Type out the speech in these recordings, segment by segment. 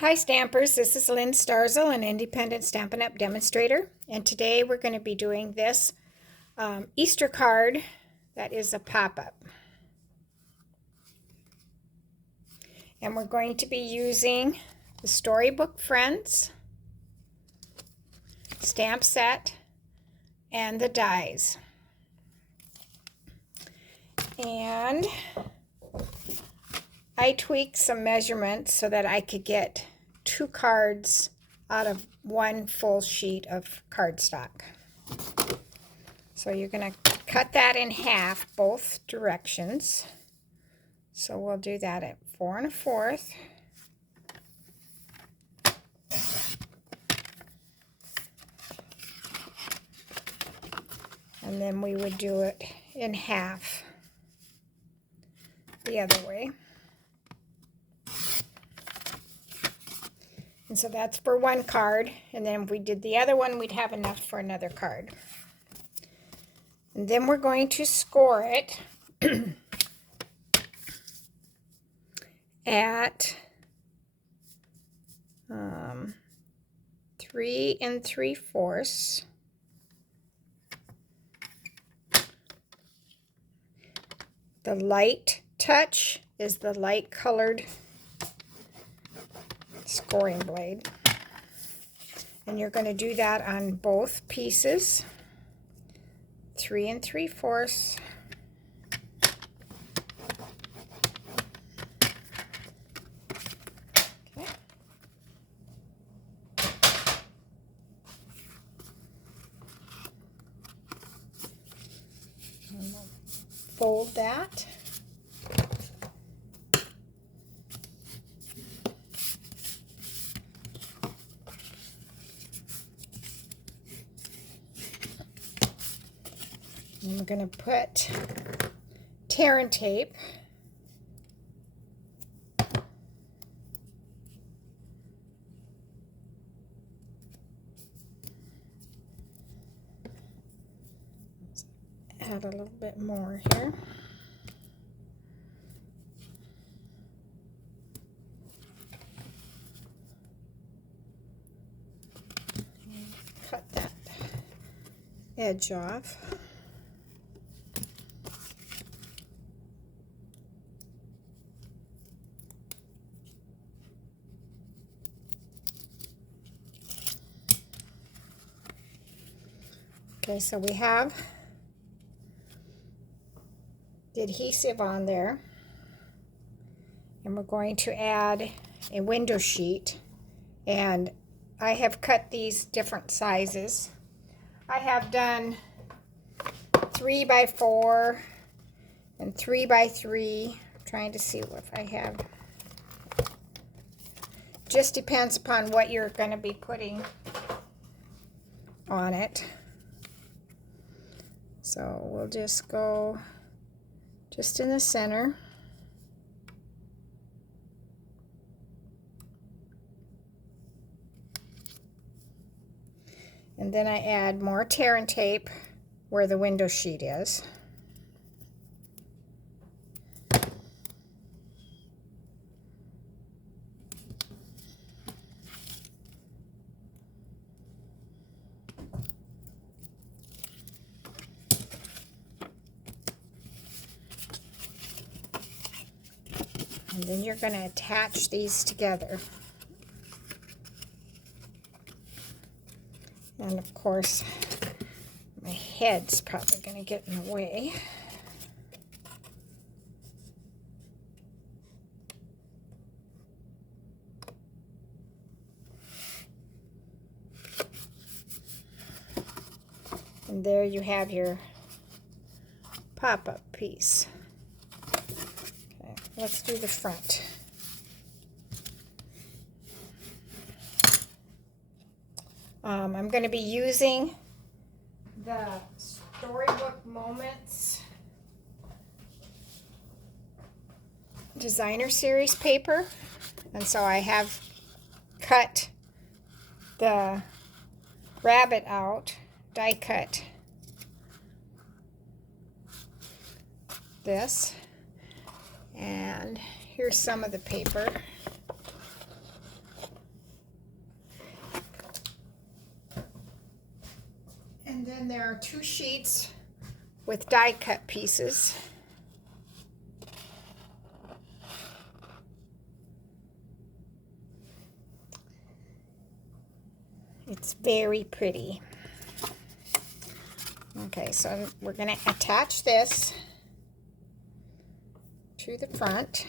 Hi Stampers, this is Lynn Starzl, an independent Stampin' Up! Demonstrator, and today we're going to be doing this Easter card that is a pop-up. And we're going to be using the Storybook Friends stamp set and the dies. And I tweaked some measurements so that I could get 2 cards out of 1 full sheet of cardstock. So you're going to cut that in half both directions. So we'll do that at 4 1/4. And then we would do it in half the other way. And so that's for 1 card, and then if we did the other one, we'd have enough for another card. And then we're going to score it at 3 3/4. The light touch is the light colored scoring blade, and you're going to do that on both pieces. 3 3/4. Okay. And we'll fold that. And we're going to put tear and tape add a little bit more here. Cut that edge off. Okay, so we have the adhesive on there, and we're going to add a window sheet, and I have cut these different sizes. I have done 3 by 4 and 3 by 3, trying to see if I have. Just depends upon what you're going to be putting on it. So we'll just go just in the center. And then I add more tear and tape where the window sheet is. And then you're going to attach these together. And of course, my head's probably going to get in the way. And there you have your pop-up piece. Okay, let's do the front. I'm going to be using the Storybook Moments Designer Series paper, and so I have cut the rabbit out, die cut this, and here's some of the paper. then there are 2 sheets with die cut pieces. It's very pretty. Okay, so we're going to attach this to the front.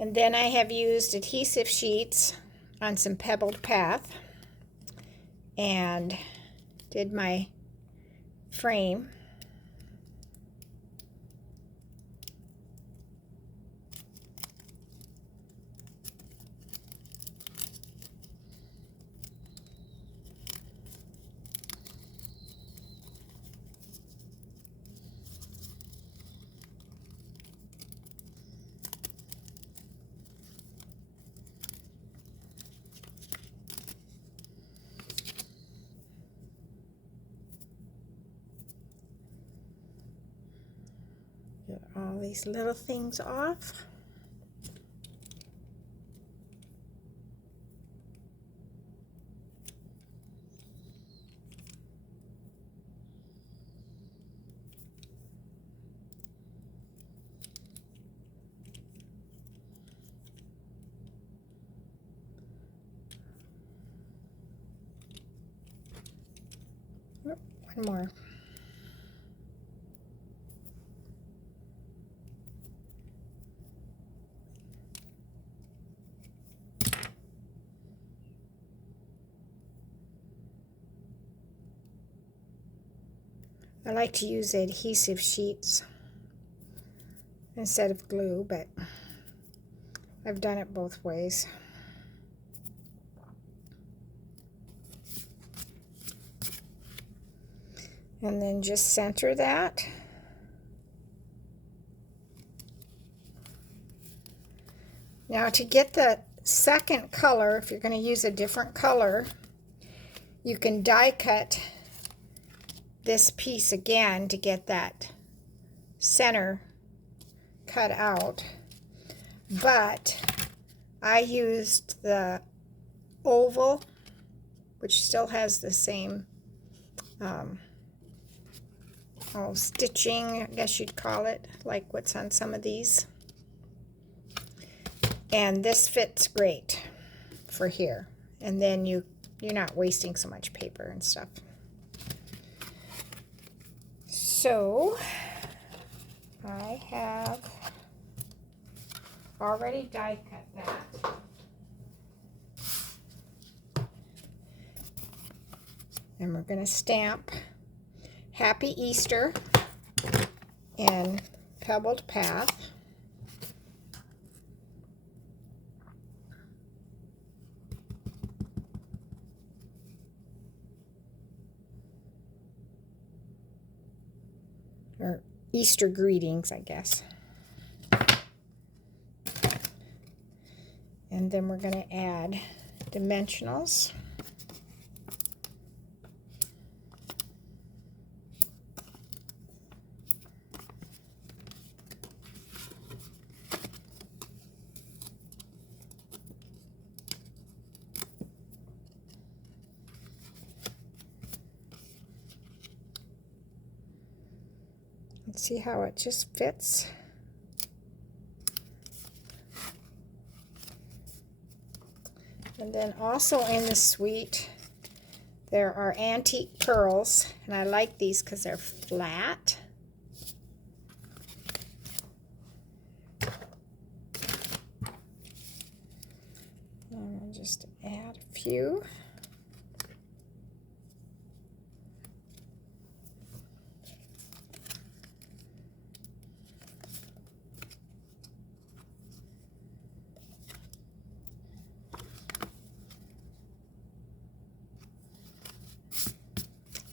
And then I have used adhesive sheets on some pebbled path and did my frame. Get all these little things off. One more. I like to use adhesive sheets instead of glue, but I've done it both ways. And then just center that. Now to get the second color, if you're going to use a different color, you can die cut this piece again to get that center cut out. But I used the oval, which still has the same stitching, I guess you'd call it, like what's on some of these. And this fits great for here. And then you're not wasting so much paper and stuff. So I have already die cut that. And we're going to stamp Happy Easter in pebbled path. Or Easter greetings, I guess. And then we're going to add dimensionals. See how it just fits. And then also in the suite there are antique pearls, and I like these because they're flat. And I'll just add a few.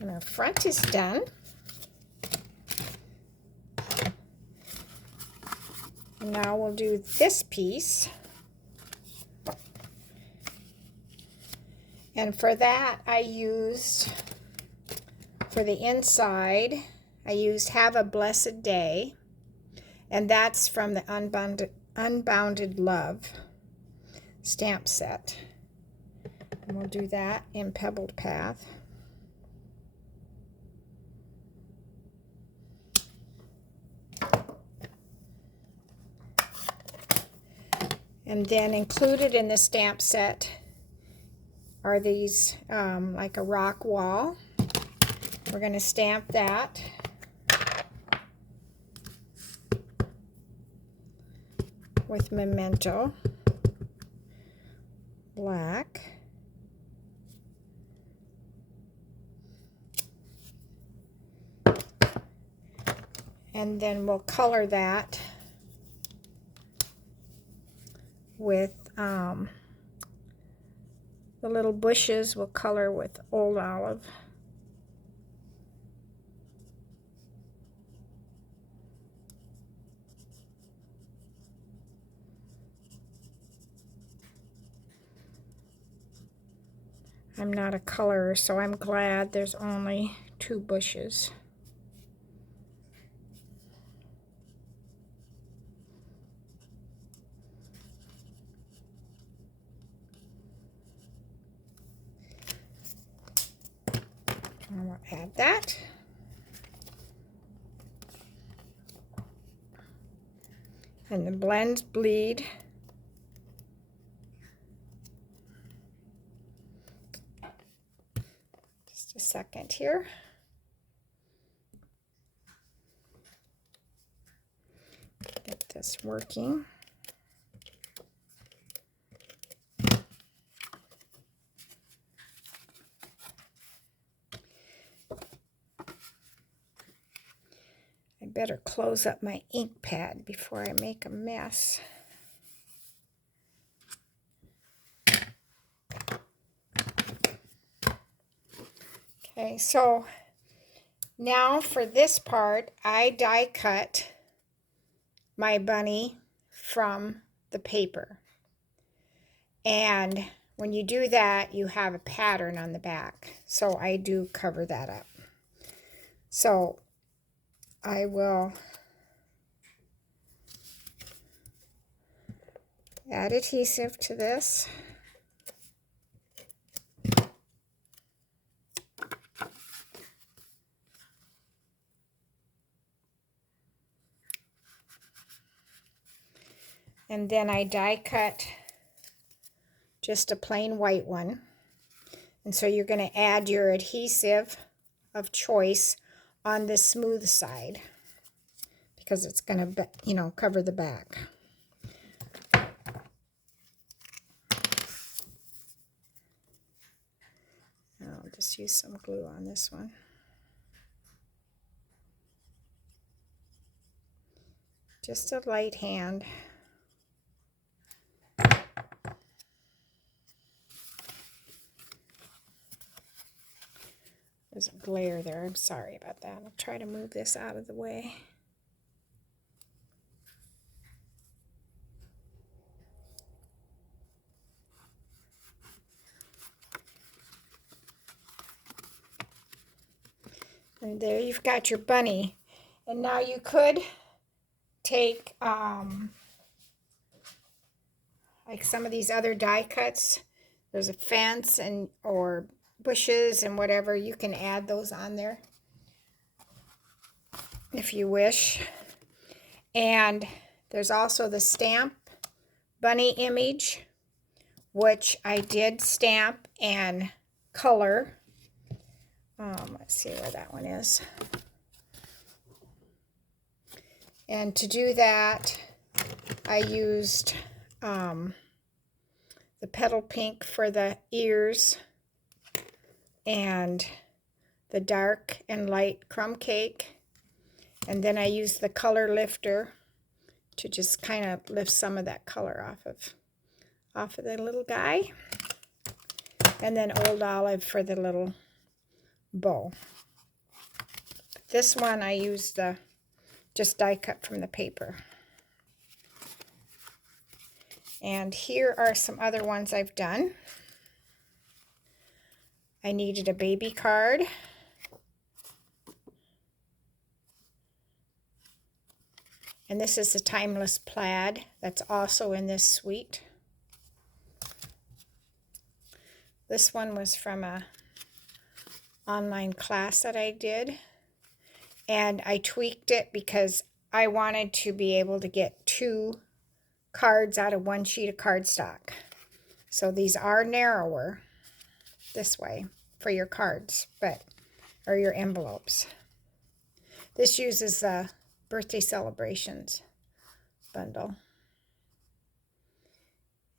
And our front is done. And now we'll do this piece. And for that, I used, for the inside, I used Have a Blessed Day. And that's from the Unbounded Love stamp set. And we'll do that in Pebbled Path. And then included in the stamp set are these like a rock wall. We're going to stamp that. With Memento black. And then we'll color that with the little bushes we'll color with Old Olive. I'm not a colorer, so I'm glad there's only 2 bushes. And we'll add that. And the blend bleed. Just a second here. Get this working. I better close up my ink pad before I make a mess. Okay, so now for this part, I die cut my bunny from the paper. And when you do that, you have a pattern on the back. So I do cover that up. So I will add adhesive to this. And then I die cut just a plain white one. And so you're going to add your adhesive of choice on the smooth side because it's going to, you know, cover the back. I'll just use some glue on this one. Just a light hand. There's a glare there. I'm sorry about that. I'll try to move this out of the way. And there you've got your bunny. And now you could take like some of these other die cuts. There's a fence and or bushes and whatever. You can add those on there if you wish. And there's also the stamp bunny image, which I did stamp and color. Let's see where that one is. And to do that, I used the petal pink for the ears and the dark and light crumb cake. And then I used the color lifter to just kind of lift some of that color off of the little guy. And then Old Olive for the little bow. This one I used the just die cut from the paper. And here are some other ones I've done. I needed a baby card. And this is the Timeless Plaid that's also in this suite. This one was from a online class that I did. And I tweaked it because I wanted to be able to get 2 cards out of 1 sheet of cardstock. So these are narrower this way for your cards, or your envelopes. This uses the birthday celebrations bundle.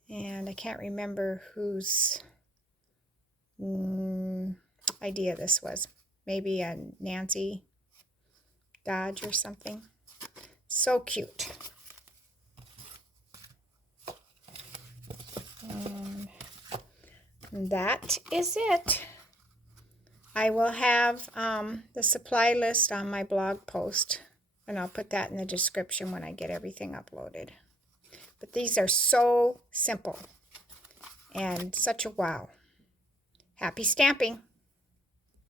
And I can't remember whose idea this was. Maybe a Nancy Dodge or something. So cute. And that is it. I will have the supply list on my blog post, and I'll put that in the description when I get everything uploaded. But these are so simple and such a wow. Happy stamping!